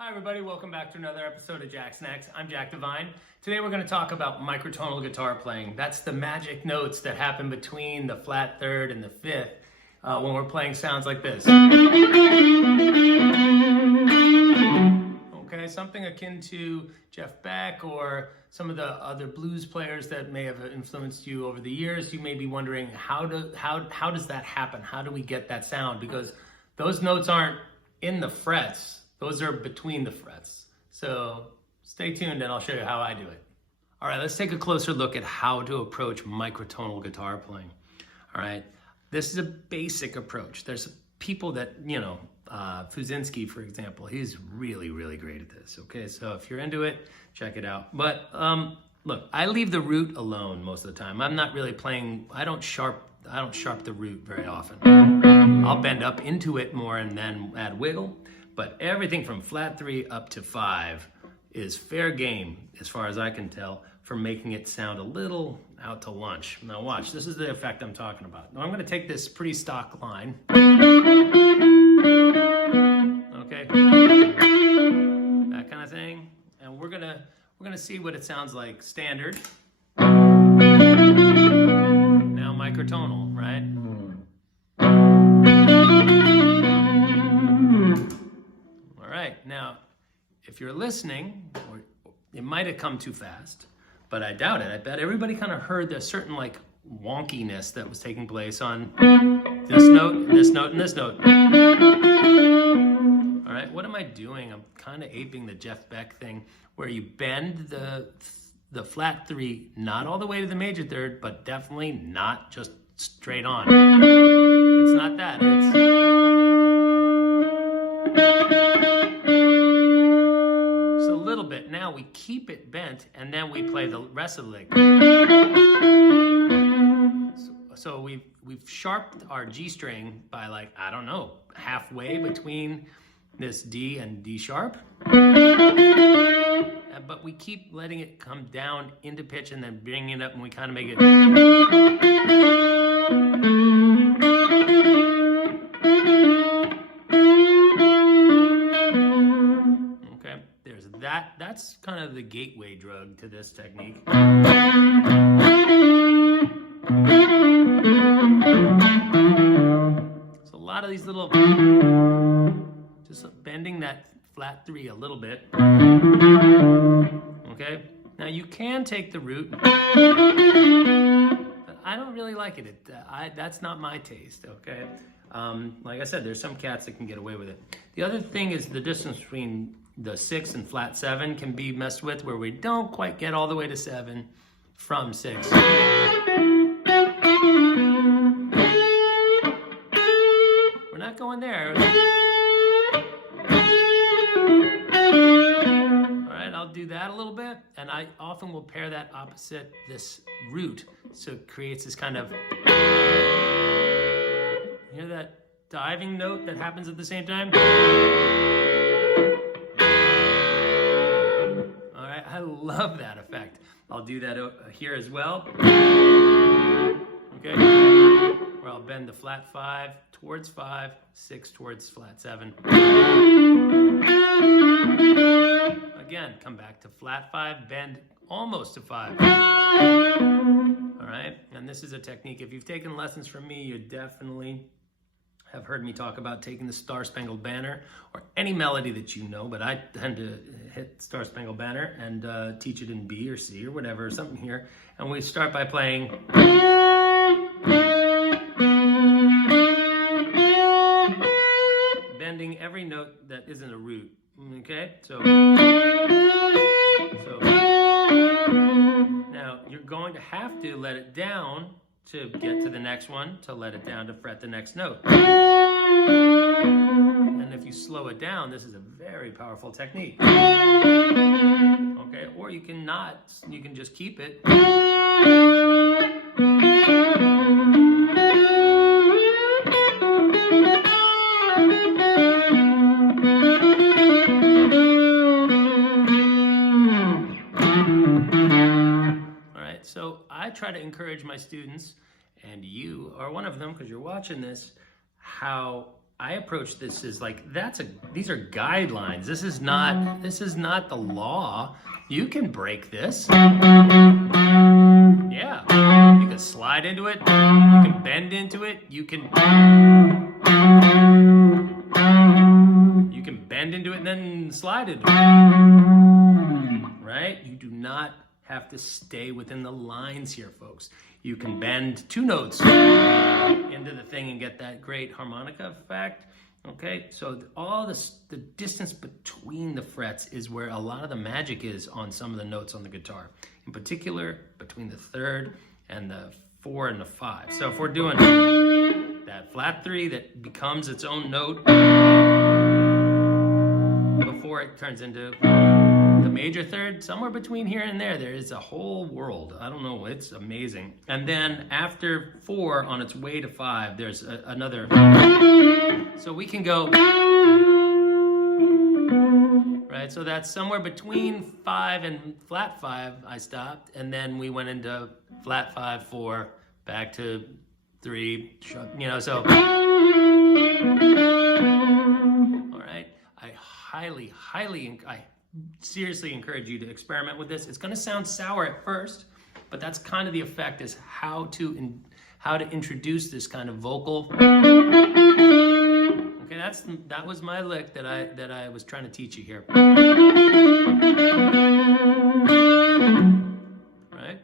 Hi everybody, welcome back to another episode of Jacksnax. I'm Jack Devine. Today we're going to talk about microtonal guitar playing. That's the magic notes that happen between the flat third and the fifth when we're playing sounds like this. Okay, something akin to Jeff Beck or some of the other blues players that may have influenced you over the years. You may be wondering, how does that happen? How do we get that sound? Because those notes aren't in the frets. Those are between the frets. So stay tuned and I'll show you how I do it. All right, let's take a closer look at how to approach microtonal guitar playing. All right, this is a basic approach. There's people that, Fuzinski, for example, he's really, really great at this. Okay, so if you're into it, check it out. But look, I leave the root alone most of the time. I'm not really playing, I don't sharp the root very often. I'll bend up into it more and then add wiggle. But everything from flat 3 up to 5 is fair game, as far as I can tell, for making it sound a little out to lunch. Now watch, this is the effect I'm talking about. Now I'm gonna take this pretty stock line. Okay, that kind of thing. And we're gonna see what it sounds like standard. Now microtonal, right? Now, if you're listening, it might have come too fast, but I doubt it. I bet everybody kind of heard the certain like wonkiness that was taking place on this note, this note, and this note. All right, what am I doing? I'm kind of aping the Jeff Beck thing where you bend the flat 3, not all the way to the major third, but definitely not just straight on. It's not that, it's a little bit. Now we keep it bent and then we play the rest of the lick. So we've sharpened our G string by like, I don't know, halfway between this D and D sharp. But we keep letting it come down into pitch and then bringing it up, and we kind of make it. Okay, there's that. That's kind of the gateway drug to this technique. So a lot of these little, just bending that flat 3 a little bit. Okay, now you can take the root, but I don't really like it. That's not my taste, okay? Like I said, there's some cats that can get away with it. The other thing is the distance between the 6 and flat 7 can be messed with, where we don't quite get all the way to 7 from 6. We're not going there. I'll do that a little bit, and I often will pair that opposite this root, so it creates this kind of, you hear that diving note that happens at the same time? All right, I love that effect. I'll do that here as well. Okay, where I'll bend the flat 5 towards 5, 6 towards flat 7. Again, come back to flat 5, bend almost to 5. All right, and this is a technique. If you've taken lessons from me, you definitely have heard me talk about taking the Star Spangled Banner or any melody that you know, but I tend to hit Star Spangled Banner and teach it in B or C or whatever, something here. And we start by playing. Bending every note that isn't a root. Okay, so now you're going to have to let it down to get to the next one, to let it down to fret the next note. And if you slow it down, this is a very powerful technique. Okay, or you can not, you can just keep it. So I try to encourage my students, and you are one of them because you're watching this, how I approach this as like, these are guidelines. This is not the law. You can break this. Yeah, you can slide into it. You can bend into it. You can bend into it and then slide into it. Right? You do not have to stay within the lines here, folks. You can bend 2 notes into the thing and get that great harmonica effect. Okay, so all the distance between the frets is where a lot of the magic is on some of the notes on the guitar. In particular, between the 3rd and the 4 and the 5. So if we're doing that flat 3 that becomes its own note before it turns into the major 3rd, somewhere between here and there is a whole world. I don't know, it's amazing. And then after 4, on its way to 5, there's another. So we can go, right? So that's somewhere between 5 and flat 5, I stopped. And then we went into flat 5, 4, back to 3, so. All right, I seriously encourage you to experiment with this. It's going to sound sour at first, but that's kind of the effect, is how to introduce this kind of vocal. Okay, that was my lick that I was trying to teach you here. Right?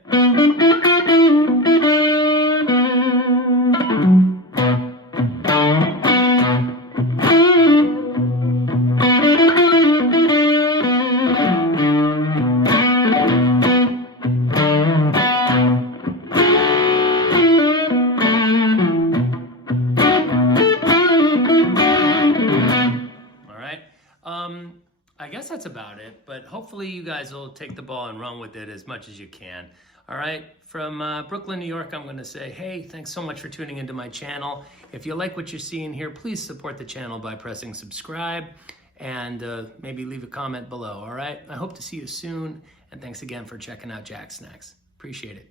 I guess that's about it, but hopefully you guys will take the ball and run with it as much as you can. All right, from Brooklyn, New York, I'm going to say, hey, thanks so much for tuning into my channel. If you like what you're seeing here, please support the channel by pressing subscribe and maybe leave a comment below, all right? I hope to see you soon, and thanks again for checking out Jacksnax. Appreciate it.